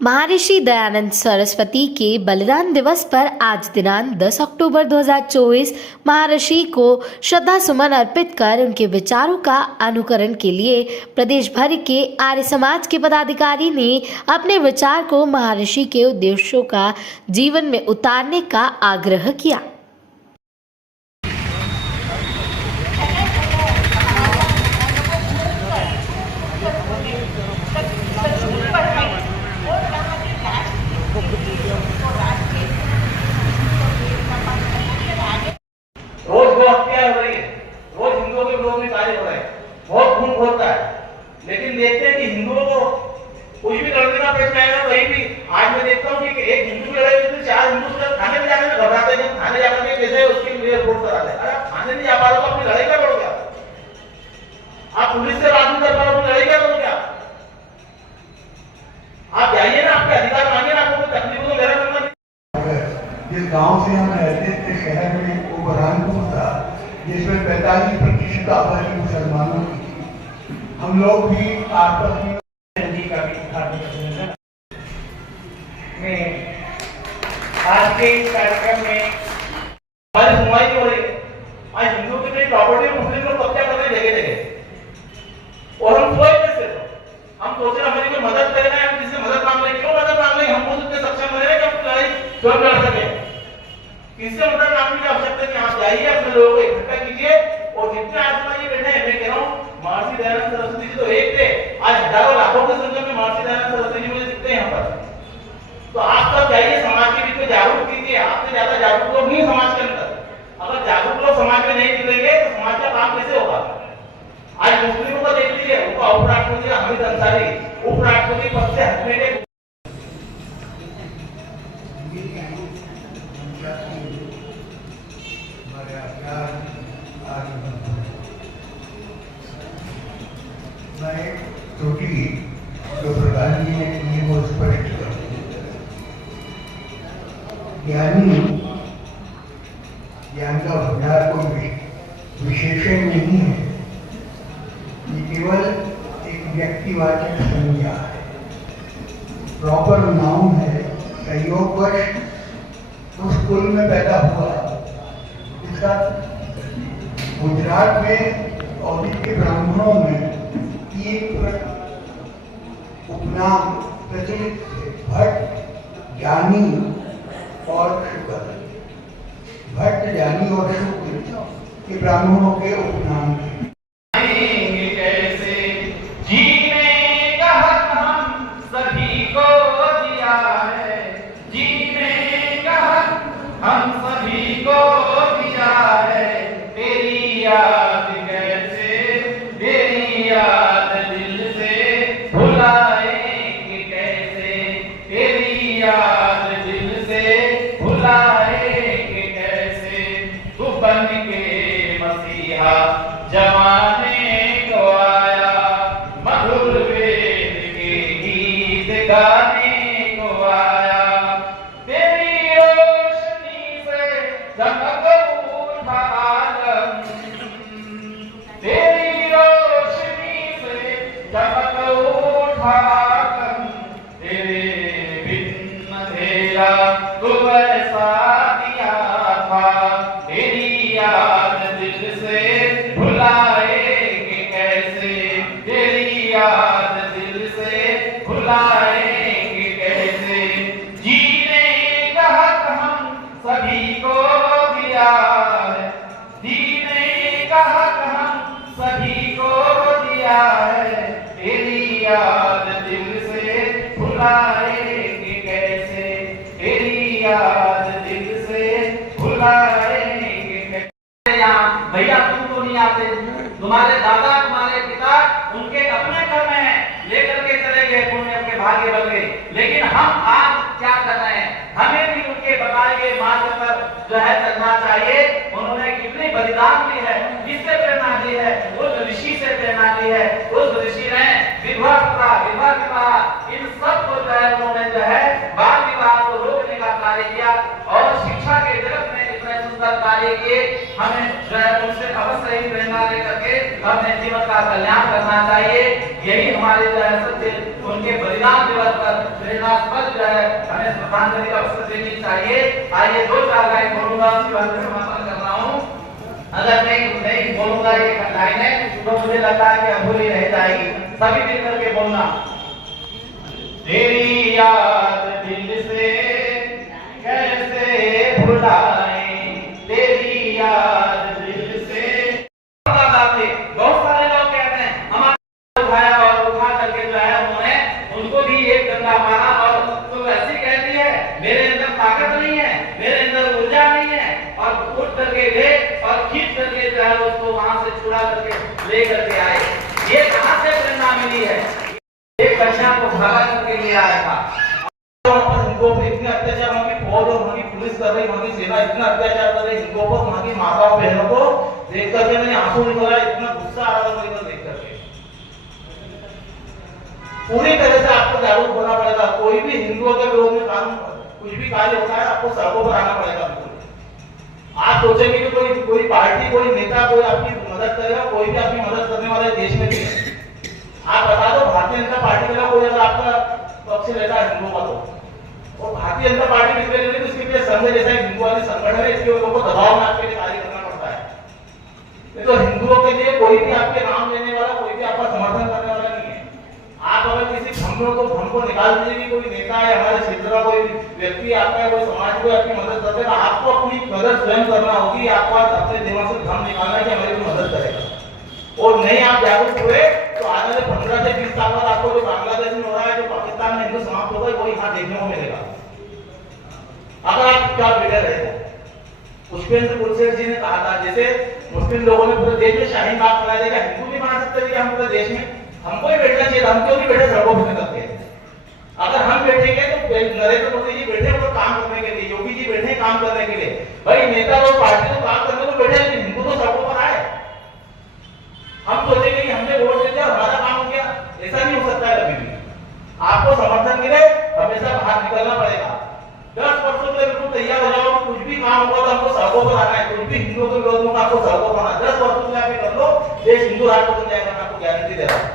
महर्षि दयानंद सरस्वती के बलिदान दिवस पर आज दिनांक 10 अक्टूबर 2024 महर्षि को श्रद्धा सुमन अर्पित कर उनके विचारों का अनुकरण के लिए प्रदेश भर के आर्य समाज के पदाधिकारी ने अपने विचार को महर्षि के उद्देश्यों का जीवन में उतारने का आग्रह किया। रोज गो हत्या हो रही है, रोज हिंदुओं के विरोध में कार्य हो रहे हैं, बहुत खून खोलता है, लेकिन देखते हैं कि हिंदुओं को कुछ भी लड़ने का प्रश्न आएगा वही भी। आज मैं देखता हूँ कि एक हिंदू की लड़ाई में 4 हिंदू थाने में जाने में घबराते हैं, थाने जाकर के कैसे उसके लिए रिपोर्ट कराते हैं। अरे आप थाने नहीं जा पा रहे हो, अपनी लड़ाई क्या करोगे? आप पुलिस से बात नहीं कर पा रहे हो, अपनी लड़ाई क्या करोगे? आप जाइए ना, आपके अधिकार मांगिए ना, आपको कोई तकलीफ हो तो मेरा करना। जिस गांव से हम रहते थे शहर में वो बुरहानपुर था, जिसमें 45% आबादी मुसलमानों की थी। हम लोग भी आपस में आज के इस कार्यक्रम में हमारी सुनवाई हो रही है। आज हिंदू की प्रॉपर्टी मुस्लिम लोग कब्जा कर रहे जगह जगह, और हम सोए कैसे? हम सोचे हमारी कोई मदद करेगा, हम जिससे मदद मांग रहे, क्यों मदद मांग रहे? हम खुद उतने सक्षम हो रहे हैं कि हम लड़ाई स्वयं लड़ सके। किससे मदद मांगने की आवश्यकता नहीं। आप जाइए, अपने लोगों को इकट्ठा कीजिए, और जितने आज ये बैठे हैं, मैं कह रहा हूँ महर्षि दयानंद सरस्वती जी तो एक थे, आज हजारों लाखों की संख्या में महर्षि दयानंद सरस्वती जी मुझे दिखते हैं यहाँ पर। तो आप सब जाइए, समाज के बीच में जागरूक कीजिए। आपसे ज्यादा जागरूक लोग नहीं समाज के अंदर। अगर जागरूक लोग समाज में नहीं जुड़ेंगे तो समाज का काम कैसे होगा? आज मुस्लिमों को देख लीजिए, उनका उपराष्ट्रपति हामिद अंसारी उपराष्ट्रपति पद से हटने के त्रुटि जो प्रधान जी ने की वो स्पष्ट कर। ज्ञान का भंडार कोई विशेषण नहीं है, ये केवल एक व्यक्तिवाचक संज्ञा है, प्रॉपर नाउन है। संयोगवश उस कुल में पैदा हुआ इसका गुजरात में और इसके ब्राह्मणों में एक उपनाम प्रचलित थे, भट्ट, ज्ञानी और शुक्र। भट्ट, ज्ञानी और शुक्र ये ब्राह्मणों के उपनाम थे। हम सभी को दिया है, तेरी याद कैसे, तेरी याद दिल से भुलाएंगे कैसे, तेरी याद दिल से भुलाएंगे कैसे। तू बन के मसीहा जमाने को आया, मधुर वेद के गीत गाने को आया। चमक उठा आलम, तेरी रोशनी से चमक उठा आलम, तेरे बिन अंधेरा तू ऐसा दिया था, तेरी याद दिल से भुलाएंगे कैसे, तेरी याद दिल से भुलाएंगे कैसे। जीने का हक हम सभी को दिया है, जीने का हक हम सभी को दिया है, तेरी याद दिल से भुलाएंगे कैसे, तेरी याद दिल से भुलाएंगे कैसे। यहाँ भैया तुम तो नहीं आते, तुम्हारे दादा तुम्हारे पिता उनके अपने घर में है, लेकर के चले गए, पुण्य अपने भाग्य बन गए। लेकिन हम आज क्या कर रहे हैं? हमें भी उनके बताए गए मार्ग पर जो है चलना चाहिए। उन्होंने कितनी बलिदान दी है, किससे प्रेरणा दी है? उस ऋषि से प्रेरणा दी है। उस ऋषि ने विधवा विवाह इन सब को जो है उन्होंने जो है बाल विवाह को रोकने का कार्य किया, और शिक्षा के जगत में इतने सुंदर कार्य किए। हमें जो है उनसे अवश्य ही प्रेरणा लेकर के अपने जीवन का का कल्याण करना चाहिए। यही हमारे जो है सत्य उनके बलिदान दिवस पर प्रेरणास्पद जो है हमें श्रद्धांजलि अवश्य देनी चाहिए। आइए 2-4 लाइन बोलूंगा, उसके बाद में समापन कर रहा हूँ। अगर नहीं बोलूंगा ये लाइनें तो मुझे लगता है कि अधूरी रह जाएगी। सभी मिल करके बोलना। तेरी याद दिल से कैसे भुलाएं, तेरी याद दिल से। बहुत सारे लोग कहते हैं हमारा उठाया और उठा करके जो है उन्होंने उनको भी एक डंडा मारा और तो ऐसी कहती है मेरे अंदर ताकत नहीं है, मेरे अंदर ऊर्जा नहीं है, और उठ करके गए और खींच करके जो है उसको वहां से छुड़ा करके ले करके आए। ये कहां से प्रेरणा मिली है? एक कन्या को भागा करके ले आया था। हिंदुओं पर इतने अत्याचार, वहां की फौज और वहां की पुलिस कर रही, वहां की सेना इतना अत्याचार कर रही हिंदुओं पर, वहां की माताओं बहनों को देख करके मैंने आंसू निकला, इतना गुस्सा आ रहा था देख करके। पूरी तरह से आपको जागरूक होना पड़ेगा। कोई भी हिंदुओं के विरोध में कानून कुछ भी कार्य होता है आपको सड़कों पर आना पड़ेगा। आप सोचेंगे कि कोई पार्टी, कोई नेता, कोई आपकी मदद करेगा, कोई भी आपकी मदद करने वाले देश में नहीं है। आप बता दो भारतीय जनता पार्टी का कोई अगर आपका पक्ष लेता है हिंदुओं का, तो और भारतीय जनता पार्टी निकले नहीं तो इसके लिए संघ जैसा एक हिंदू वाली संगठन है, इसके लोगों को दबाव में आपके लिए कार्य करना पड़ता है। तो हिंदुओं के लिए कोई भी आपके नाम लेने वाला, कोई भी आपका समर्थन करने वाला नहीं है। आप अगर किसी भ्रम को निकाल दीजिए, कोई नेता है हमारे क्षेत्र का, कोई व्यक्ति आपका, कोई समाज को आपकी मदद करते हैं, आपको अपनी मदद स्वयं करना होगी। आपको अपने दिमाग से भ्रम निकालना है कि हमारी कोई मदद करेगा, और नहीं आप जागरूक हुए तो आने वाले 15 से 20 साल बाद आपको जो बांग्लादेश में हो रहा है, जो पाकिस्तान में हिंदू समाप्त होगा, वही यहाँ देखने को मिलेगा अगर आप क्या बेटे रहे। पुष्पेंद्र गुरसेठ जी ने कहा था जैसे मुस्लिम लोगों ने पूरे देश में शाहीन बाग बनाया जाएगा, हिंदू भी बना सकते हैं हम पूरे देश में। हमको ही बैठना चाहिए, हम क्यों नहीं बैठे सड़कों पर करते हैं? अगर हम बैठेंगे तो नरेंद्र मोदी जी बैठे वो काम करने के लिए, योगी जी बैठे काम करने के लिए। भाई नेता और पार्टी तो काम करने को बैठे, लेकिन हिंदू तो सड़कों पर आए। हम सोचेंगे कि हमने वोट दे दिया हमारा काम हो गया, ऐसा नहीं हो सकता है कभी भी। आपको समर्थन मिले हमेशा बाहर निकलना पड़ेगा। 10 वर्षों के लिए बिल्कुल तैयार हो जाओ, कुछ भी काम होगा तो हमको सड़कों पर आना है, कुछ भी हिंदुओं के विरोध में आपको सड़कों पर आना। 10 वर्षों में आप कर लो, देश हिंदू राष्ट्र बन जाएगा, मैं आपको गारंटी दे रहा हूँ।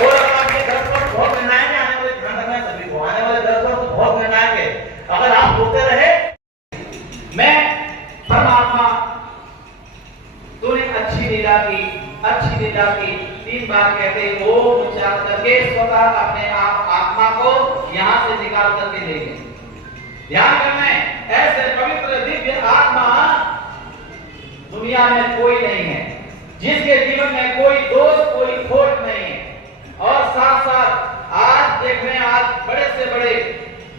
और अगर आपके 10 वर्ष बहुत निर्णायक है, आने वाले ध्यान रखना है सभी को, आने वाले 10 वर्ष बहुत निर्णायक है। अगर आप सोचते रहे मैं परमात्मा तूने अच्छी लीला की 3 बार कहते वो उच्चार करके स्वतः अपने आप आत्मा को यहां से निकाल करके ले गए। ध्यान करना है, ऐसे पवित्र दिव्य आत्मा दुनिया में कोई नहीं है जिसके जीवन में कोई दोष, कोई खोट नहीं है। और साथ साथ आज देख रहे हैं, आज बड़े से बड़े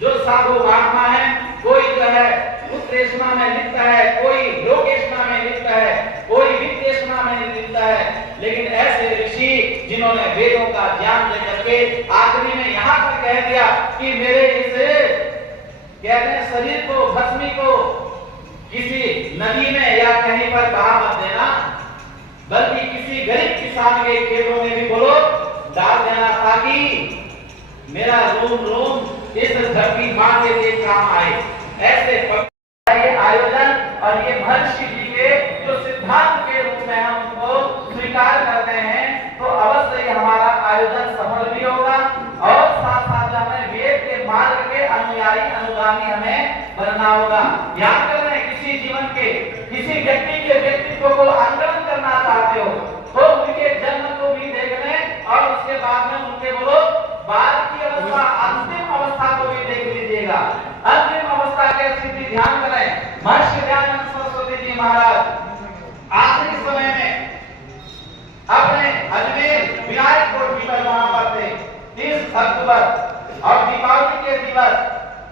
जो साधु महात्मा है, कोई जो है उत्तरेशना में लिखता है, कोई लोकेशना में लिखता है, कोई वित्तेशना में लिखता है, लेकिन ऐसे ऋषि जिन्होंने वेदों का ज्ञान लेकर के आखिरी में यहाँ पर कह दिया कि मेरे इस कहते हैं शरीर को, भस्मी को किसी नदी में या कहीं पर बहा मत देना, बल्कि किसी गरीब किसान के खेतों में भी बोलो डाल देना, ताकि मेरा रोम इस धरती मां के लिए काम आए। ऐसे ये आयोजन और ये महर्षि जी के जो सिद्धांत के रूप में हम उनको स्वीकार करते हैं, तो अवश्य हमारा आयोजन सफल भी होगा। और साथ साथ हमें वेद के मार्ग के अनुयायी अनुगामी हमें बनना होगा। ध्यान कर रहे हैं, किसी जीवन के किसी व्यक्ति के व्यक्तित्व को आंकलन करना चाहते हो तो उनके जन्म को भी देख लें और उसके बाद में उनके बोलो बाद की अवस्था, अंतिम अवस्था को भी देख लीजिएगा। अंतिम अवस्था के स्थिति ध्यान करें। महर्षि दयानंद सरस्वती जी महाराज आखिरी समय में अपने अजमेर विनायक कोठी पर वहां पर थे 30 अक्टूबर और दीपावली के दिवस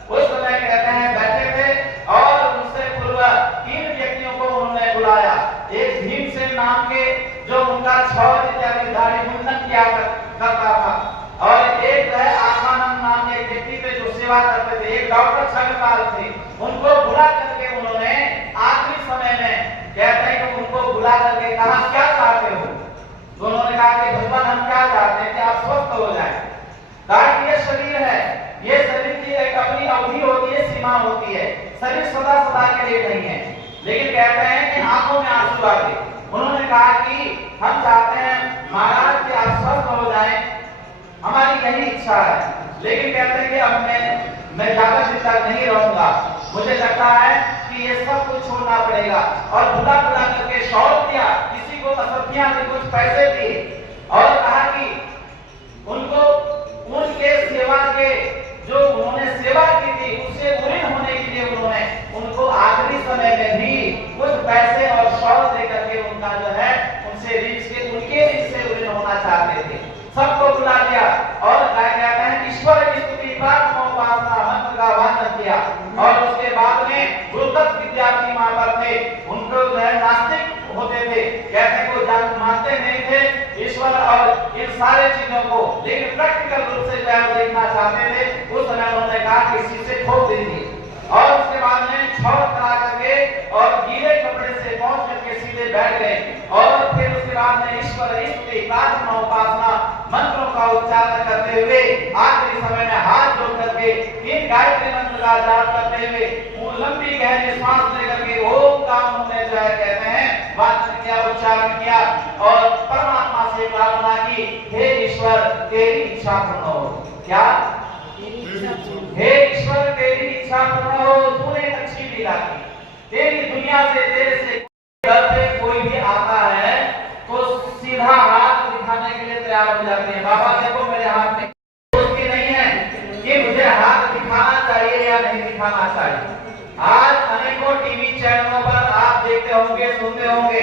उस समय कहते हैं बैठे थे और उससे पूर्व 3 व्यक्तियों को उन्होंने बुलाया। एक भीमसेन नाम के जो उनका 6 इत्यादि दाढ़ी मुंडन किया करता था, और एक है आत्मानंद नाम के व्यक्ति थे जो सेवा करते थे, एक डॉक्टर छगपाल थे। उनको बुला करके उन्होंने आखिरी समय में कहते हैं कि उनको बुला करके कहा क्या चाहते हो? तो उन्होंने कहा कि भगवान हम क्या चाहते हैं कि आप स्वस्थ हो जाएं। ताकि ये शरीर है, ये शरीर की एक अपनी अवधि होती है, सीमा होती है, शरीर सदा सदा के लिए नहीं है। लेकिन कहते हैं कि आंखों में आंसू आ गए। उन्होंने कहा कि हम चाहते हैं महाराज के आप स्वस्थ हो जाएं, हमारी यही इच्छा है। लेकिन कहते हैं कि अब मैं ज्यादा दिन तक नहीं रहूंगा, मुझे लगता है कि ये सब कुछ छोड़ना पड़ेगा। और बुला बुला करके शौक दिया, किसी को असत्या ने कुछ पैसे दिए और कहा कि उनको उनके सेवा के जो उन्होंने सेवा की थी उससे ऋण होने के लिए उन्होंने उनको आखिरी समय में भी कुछ पैसे और शौक दे करके उनका जो है उनसे उनके ऋण से ऋण होना चाहते थे। सबको बुला लिया और कहते हैं ईश्वर की स्तुति प्रार्थना उपासना मंत्र का वाचन किया। और उसके बाद में गुरुदत्त विद्यार्थी वहां पर थे, उनको जो है नास्तिक होते थे, कहते को मानते नहीं थे ईश्वर और इन सारे चीजों को, लेकिन प्रैक्टिकल रूप से जो देखना चाहते थे। उस समय उन्होंने कहा कि इसी से ठोक दीजिए। और उसके बाद में छौर करा करके और गीले कपड़े से पहुंच करके सीधे बैठ गए। और फिर उसके बाद में ईश्वर स्तुति प्रार्थना उपासना मंत्रों का उच्चारण करते हुए आखिरी समय में हाथ जोड़ करके इन गायत्री मंत्र का जाप करते हुए लंबी गहरी सांस लेकर के ओम का उन्होंने जो है कहते हैं वाचन किया, उच्चारण किया और परमात्मा से प्रार्थना की, हे ईश्वर तेरी इच्छा पूर्ण हो। क्या? हे ईश्वर तेरी इच्छा पूर्ण हो, तूने अच्छी लीला की, तेरी दुनिया से तेरे से घर पे कोई भी आता है तो सीधा हाथ दिखाने के लिए तैयार हो जाते हैं। बाबा देखो मेरे हाथ में, उसकी नहीं है कि मुझे हाथ दिखाना चाहिए या नहीं दिखाना चाहिए। आज अनेकों टीवी चैनलों पर आप देखते होंगे, सुनते होंगे,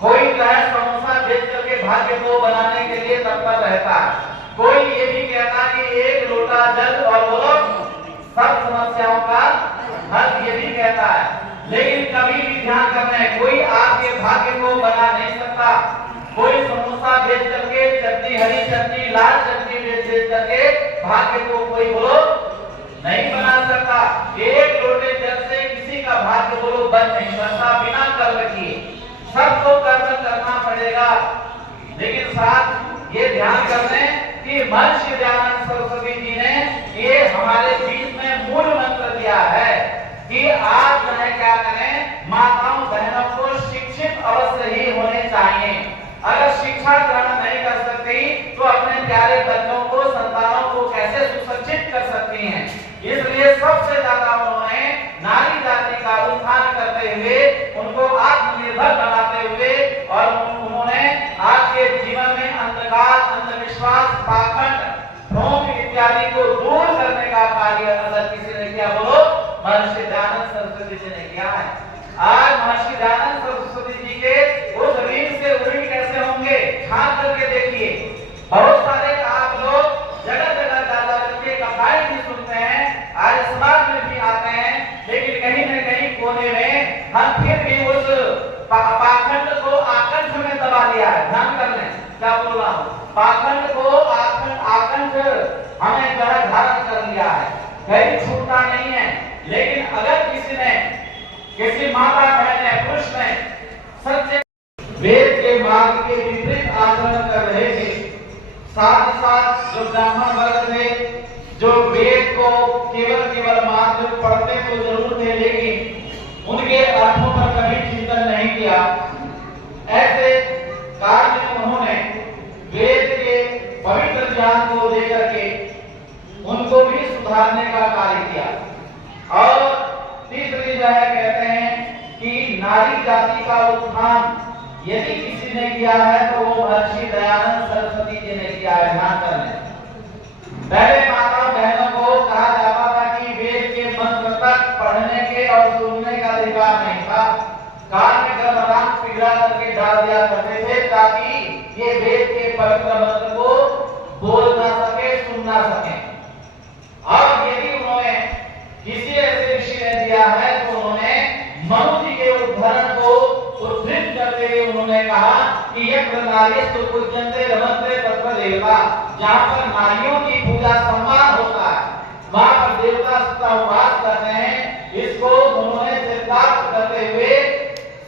कोई जो है समोसा बेच करके भाग्य को बनाने के लिए तत्पर रहता है, कोई ये भी कहता है कि एक लोटा जल और वो सब समस्याओं का हल, ये भी कहता है। लेकिन कभी भी ध्यान करना है, कोई आपके भाग्य को बना नहीं सकता। कोई समोसा बेच करके चटनी, हरी चटनी, लाल चटनी बेच करके भाग्य को कोई बोलो नहीं बना सकता। एक लोटे जल से किसी का भाग्य बोलो बन नहीं सकता बिना कर्म किए, सबको कर्म करना पड़ेगा। लेकिन साथ ये ध्यान कर लें कि महर्षि दयानंद सरस्वती जी ने ये हमारे बीच में मूल मंत्र दिया है कि आप जो है क्या करें, माताओं बहनों को शिक्षित अवश्य ही होने चाहिए। अगर शिक्षा ग्रहण नहीं कर सकती तो अपने प्यारे बच्चों को, संतानों को कैसे सुशिक्षित कर सकती हैं। इसलिए सबसे ज्यादा उन्होंने नारी जाति का उत्थान करते हुए उनको आत्मनिर्भर बनाते हुए और उन्होंने आज के जीवन में अंधकार, अंधविश्वास, पाखंड, भ्रम इत्यादि को दूर करने का कार्य अगर किसी ने किया बोलो महर्षि दयानंद सरस्वती जी ने किया है। आज महर्षि दयानंद सरस्वती जी के उस ऋण से ऋण कैसे होंगे, ठान करके देखिए। बहुत सारे आप लोग जगह जगह जा करके कथाएं भी सुनते हैं, आज समाज में भी आते हैं, लेकिन कहीं न कहीं कोने में हम फिर भी उस पाखंड को आकंठ में दबा लिया है। ध्यान कर लें क्या बोल रहा हूँ, पाखंड को आकंठ हमें जो है धारण कर लिया है, कहीं छूटता नहीं है। लेकिन अगर किसी ने, किसी माता बहन ने, पुरुष ने सच्चे वेद के मार्ग के विपरीत आचरण कर रहे थे, साथ ही साथ जो ब्राह्मण वर्ग थे, जो वेद को केवल मात्र पढ़ते तो जरूर थे लेकिन उनके अर्थों पर कभी चिंतन नहीं किया, ऐसे कार्य में उन्होंने वेद के पवित्र ज्ञान को लेकर के उनको भी सुधारने का कार्य किया। और तीसरी जो है कहते हैं कि नारी जाति का उत्थान यदि किसी ने किया है तो वो महर्षि दयानंद सरस्वती जी ने किया है। ध्यान कर लें, पहले माता बहनों को कहा जाता था कि वेद के मंत्र तक पढ़ने के और सुनने का अधिकार नहीं था, कान में गर्भधान पिघला करके डाल दिया करते थे ताकि ये वेद के पवित्र मंत्र को बोल ना सके, सुन ना सके। अब यदि उन्होंने किसी ऐसे ऋषि ने दिया है तो उन्होंने मनु जी के उदाहरण को उद्धृत करते हुए उन्होंने कहा कि यत्र नारीस्तु पूज्यन्ते रमन्ते तत्र देवता, जहाँ पर नारियों की पूजा सम्मान होता है वहाँ पर देवता सत्ता वास करते हैं। इसको उन्होंने चरितार्थ करते हुए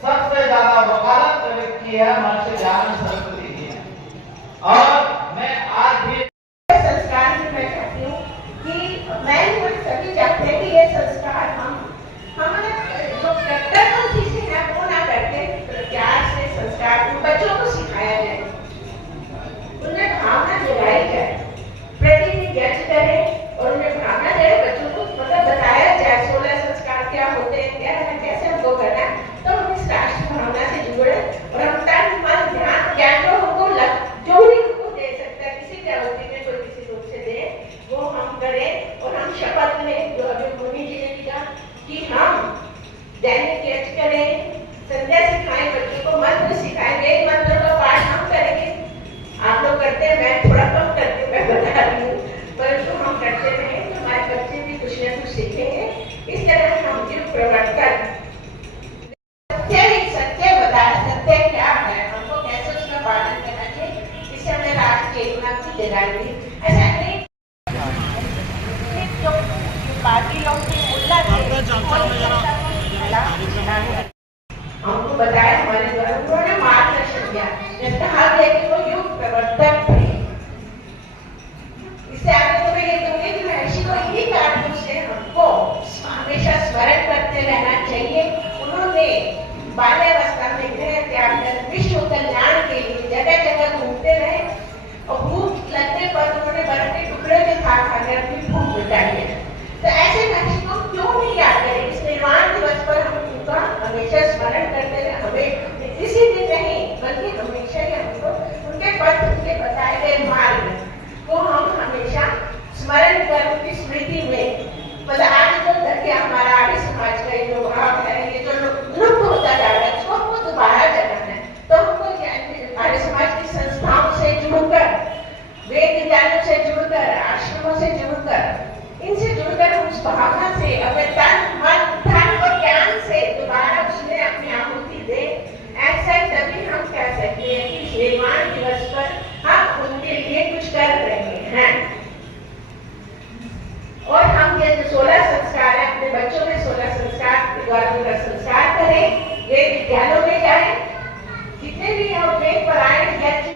सबसे ज्यादा वकालत व्यक्त की है महर्षि दयानंद सरस्वती जी ने। और मैं आज भी संस्कार में मैं कहती हूँ कि मैं सभी चाहते हैं कि ये संस्कार हम जो प्रैक्टिकल चीजें हैं वो ना करके प्यार से संस्कार बच्चों को चेतना की जगाई थी। ऐसा नहीं जो बाकी लोग थे मुल्ला थे हमको बताया हमारे द्वारा उन्होंने मार्गदर्शन किया। जब कहा गया कि वो युग प्रवर्तक थे। इससे आगे तो मैं ये कहूँगी कि महर्षि को इन्हीं कारणों से हमको हमेशा स्मरण करते रहना चाहिए। उन्होंने बाल्यावस्था में गृह त्याग कर विश्व कल्याण के लिए जगह जगह घूमते रहे और भूख लगने पर उन्होंने बर्फ के टुकड़े में खा कर अपनी भूख मिटाई है। तो ऐसे महर्षि को क्यों नहीं याद करें? इस निर्वाण दिवस पर हम उनका हमेशा स्मरण करते रहे। हमें इसी दिन नहीं बल्कि हमेशा ही हमको उनके पथ उनके बताए गए मार्ग को हम हमेशा स्मरण कर उनकी स्मृति में मतलब आज तो देखिए हमारा आर्य समाज का जो भाव है ये जो लुप्त होता जा रहा है उसको हमको दोबारा जगाना है। तो हमको आर्य समाज की संस्थाओं से जुड़कर वेद विद्यालयों से जुड़कर आश्रमों से जुड़कर इनसे जुड़कर उस भावना से अपने तन मन धन और ज्ञान से दोबारा उसमें अपनी आहुति दे। ऐसा तभी हम कह सकते हैं कि निर्वाण दिवस